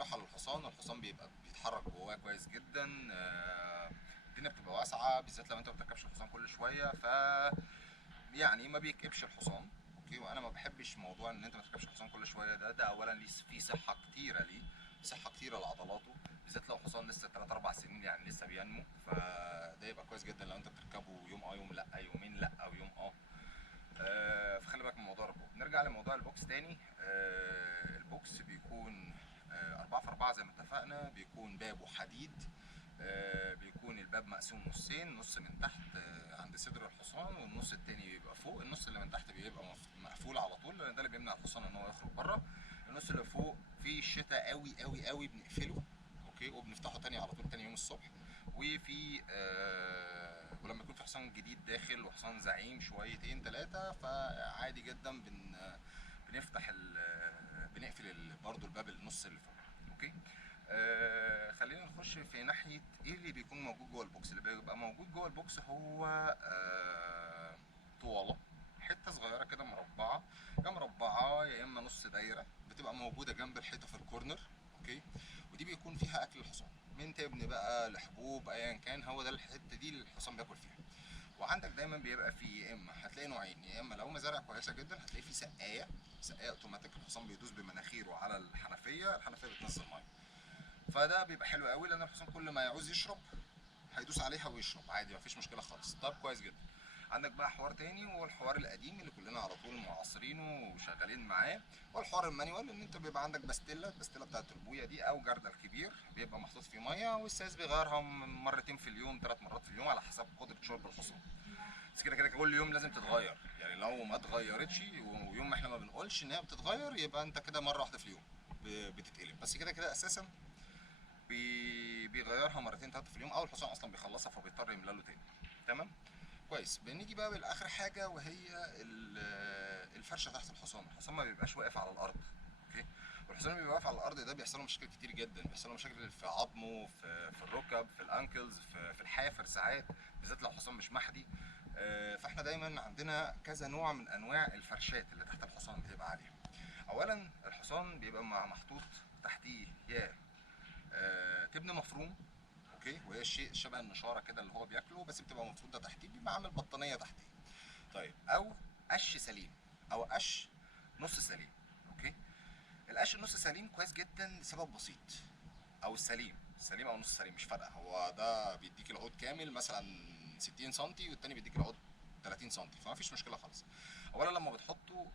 راحه للحصان، الحصان بيبقى بيتحرك جواه كويس جدا. الدنيا بتبقى واسعه، بالذات لو انت ما بتركبش الحصان كل شويه، ف يعني ما بيكئبش الحصان. اوكي، وانا ما بحبش موضوع ان انت ما تركبش الحصان كل شويه. ده اولا ليه في صحه كتيره، ليه صحه كتيره لعضلاته، بالذات لو حصان لسه 3 4 سنين يعني لسه بينمو. فده يبقى كويس جدا لو انت بتركبه يوم يوم لا، يومين لا، او يوم فخلي بالك من موضوع الركوب. نرجع لموضوع البوكس تاني. البوكس بيكون 4 في 4 زي ما اتفقنا، بيكون بابه حديد. بيكون الباب مقسوم نصين، نص من تحت عند صدر الحصان، والنص التاني بيبقى فوق. النص اللي من تحت بيبقى مقفول على طول، لان ده اللي بيمنع الحصان ان هو يخرج بره. النص اللي فوق في الشتاء قوي قوي قوي بنقفله، اوكي، وبنفتحه تاني على طول تاني يوم الصبح. وفي ولما يكون في حصان جديد داخل وحصان زعيم شويتين ثلاثه، فعادي جدا بنفتح بنقفل برضو الباب النص اللي فوق. اوكي. خلينا نخش في ناحيه ايه اللي بيكون موجود جوه البوكس. اللي بيبقى موجود جوه البوكس هو طواله، حته صغيره كده مربعه، يا مربعه يا اما نص دايره، بتبقى موجوده جنب الحيطه في الكورنر. اوكي. ودي بيكون فيها اكل الحصان، من تبن بقى لحبوب ايا كان، هو ده الحته دي اللي الحصان بياكل فيها. وعندك دايما بيبقى فيه يا اما هتلاقي نوعين، يا اما لو مزارع كويسه جدا هتلاقي فيه سقايه اوتوماتيك، الحصان بيدوس بمناخيره على الحنفيه، الحنفيه بتنزل ميه. فده بيبقى حلو قوي، لان الحصان كل ما يعوز يشرب هيدوس عليها ويشرب عادي، مفيش مشكله خالص. طب كويس جدا. عندك بقى حوار تاني، وهو الحوار القديم اللي كلنا على طول معاصرينه وشغالين معاه، هو الحوار المانيوال. ان انت بيبقى عندك البستله بتاعت البويه دي او جردل كبير، بيبقى محطوط فيه ميه، والسايس بيغيرها مرتين في اليوم، 3 مرات في اليوم، على حسب قدره شرب الحصان. بس كده كده كل يوم لازم تتغير، يعني لو ما اتغيرتش، ويوم ما احنا ما بنقولش ان هي بتتغير، يبقى انت كده مره واحده في اليوم بتتقلب. بس كده كده اساسا بيغيرها مرتين 3 في اليوم، او الحصان اصلا بيخلصها فبيضطر يملى له تاني. تمام. كويس. بنيجي بقى بالاخر حاجه، وهي الفرشه تحت الحصان. الحصان ما بيبقاش واقف على الارض، اوكي. والحصان اللي بيبقى واقف على الارض ده بيحصل له مشاكل كتير جدا، بيحصل له مشاكل في عظمه، في الركب، في الانكلز، في الحافر ساعات، بالذات لو حصان مش محدي. فاحنا دايما عندنا كذا نوع من انواع الفرشات اللي تحت الحصان بتبقى عليها. اولا الحصان بيبقى محطوط تحتيه يا تبن مفروم، اوكي، وهي الشيء شبه النشاره كده اللي هو بياكله، بس بتبقى مفروضه تحتيه، بيبقى عامل بطانيه تحتيه. طيب، او قش سليم، او قش نص سليم. اوكي. القش النص سليم كويس جدا لسبب بسيط، او السليم او نص سليم مش فارقه، هو ده بيديك العود كامل مثلا 60 سم، والتاني بيديك العود 30 سم، فما فيش مشكله خالص. اولا لما بتحطه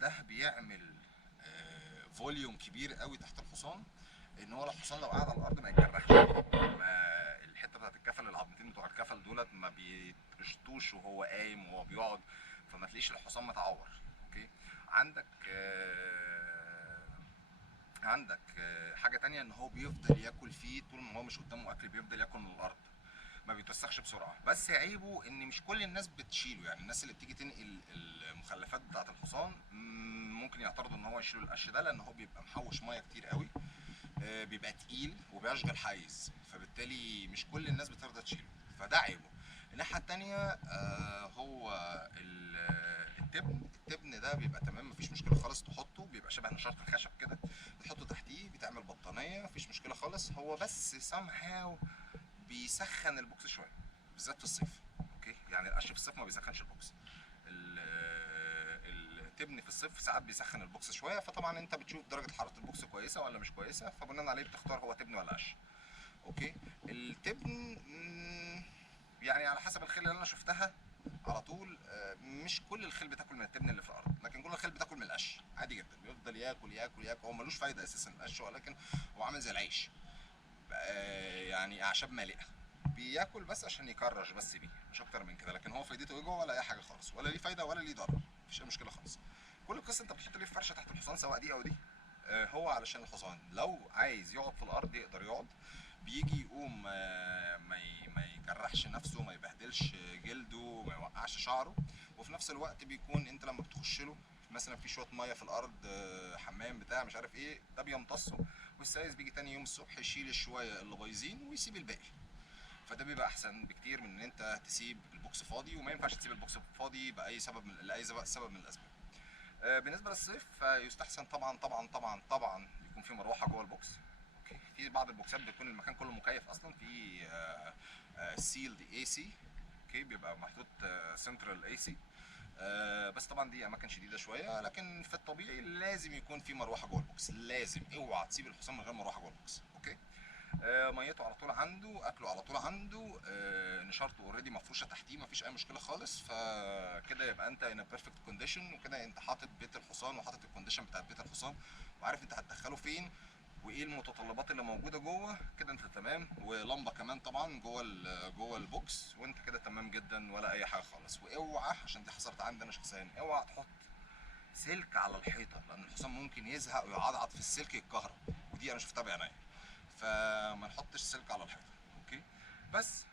ده بيعمل فوليوم كبير قوي تحت الحصان، ان هو الحصان لو قاعد على الارض ما يتجرحش، الحته بتاعت الكفل، العظمتين بتوع الكفل دولت ما بيترشطوش وهو قايم وهو بيقعد، فما تلاقيش الحصان متعور. اوكي. عندك حاجه تانية، ان هو بيفضل ياكل فيه طول ما هو مش قدامه اكل، بيفضل ياكل من الارض، ما بيتوسخش بسرعه. بس عيبه ان مش كل الناس بتشيله، يعني الناس اللي بتيجي تنقل المخلفات بتاعه الحصان ممكن يعترضوا ان هو يشيلوا القش ده، لان هو بيبقى محوش ميه كتير قوي، بيبقى تقيل وبيشغل حيز، فبالتالي مش كل الناس بترضى تشيله، فده عيبه. الناحيه التانية هو التبن ده بيبقى تمام، مفيش مشكله خالص تحطه، بيبقى شبه نشاره الخشب كده، بتحطه تحتيه بتعمل بطانيه، مفيش مشكله خالص. هو بس somehow بيسخن البوكس شويه، بالذات في الصيف. اوكي. يعني القش في الصيف ما بيسخنش البوكس، التبن في الصيف ساعات بيسخن البوكس شويه، فطبعا انت بتشوف درجه حراره البوكس كويسه ولا مش كويسه، فبناء عليه بتختار هو تبن ولا قش. اوكي. التبن يعني على حسب الخيل اللي انا شفتها على طول، مش كل الخيل بتاكل من التبن اللي في الارض، لكن كل الخيل بتاكل من القش عادي جدا، بيفضل ياكل ياكل ياكل، هو ملوش فايده اساسا القش، ولكن هو عامل زي العيش، يعني اعشاب مالئه، بياكل بس عشان يكرش بس بيه، مش اكتر من كده، لكن هو فايدته ايه جوه ولا اي حاجه خالص، ولا ليه فايده ولا ليه ضرر، مفيش اي مشكله خالص. كل القصه انت بتحط ليه فرشه تحت الحصان سواء دي او دي، هو علشان الحصان لو عايز يقعد في الارض يقدر يقعد، بيجي يقوم ما يجرحش نفسه، ما يبهدلش جلده، ما يوقعش شعره، وفي نفس الوقت بيكون انت لما بتخش له مثلا في شويه ميه في الارض، حمام بتاع مش عارف ايه، ده بيمتصه، والسايس بيجي تاني يوم الصبح يشيل الشويه اللي بايظين ويسيب الباقي. فده بيبقى احسن بكتير من ان انت تسيب البوكس فاضي، وما ينفعش تسيب البوكس فاضي باي سبب لاي سبب من الاسباب. بالنسبه للصيف فيستحسن طبعا طبعا طبعا طبعا يكون في مروحه جوه البوكس. اوكي. في بعض البوكسات بيكون المكان كله مكيف اصلا، في سيلد اي سي، اوكي، بيبقى محطوط سنترال اي سي. بس طبعا دي اماكن شديده شويه، لكن في الطبيعي لازم يكون في مروحه جوه البوكس، لازم. اوعى تسيب الحصان من غير مروحه جوه البوكس، اوكي. ميته على طول عنده، اكله على طول عنده، نشارته اوريدي مفروشه تحتيه، مفيش اي مشكله خالص. فكده يبقى انت ان بيرفكت كونديشن، وكده انت حاطط بيت الحصان وحاطط الكونديشن بتاعت بيت الحصان، وعارف انت هتدخله فين وايه المتطلبات اللي موجوده جوه. كده انت تمام. ولمبه كمان طبعا جوه البوكس، وانت كده تمام جدا ولا اي حاجه خالص. واوعى، عشان دي حصلت عندي انا شخصيا، اوعى تحط سلك على الحيطه، لان الحصان ممكن يزهق ويعضعض في السلك يتكهرب، ودي انا شفتها بعينيا. فما نحطش سلك على الحيطه، اوكي. بس